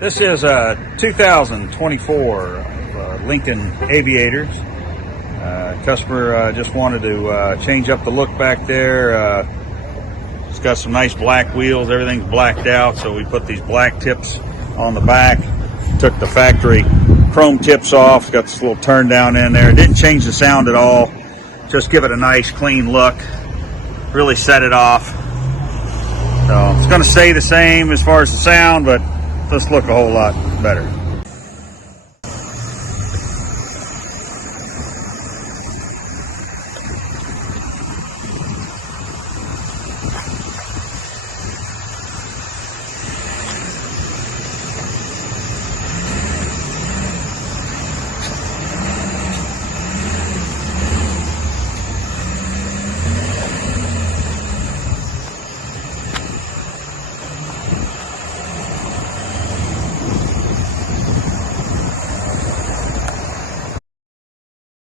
This is a 2024 Lincoln Aviator. Customer just wanted to change up the look back there. It's got some nice black wheels. Everything's blacked out, so we put these black tips on the back. Took the factory chrome tips off. Got this little turn down in there. Didn't change the sound at all. Just give it a nice clean look. Really set it off. So it's going to stay the same as far as the sound, but let's look a whole lot better.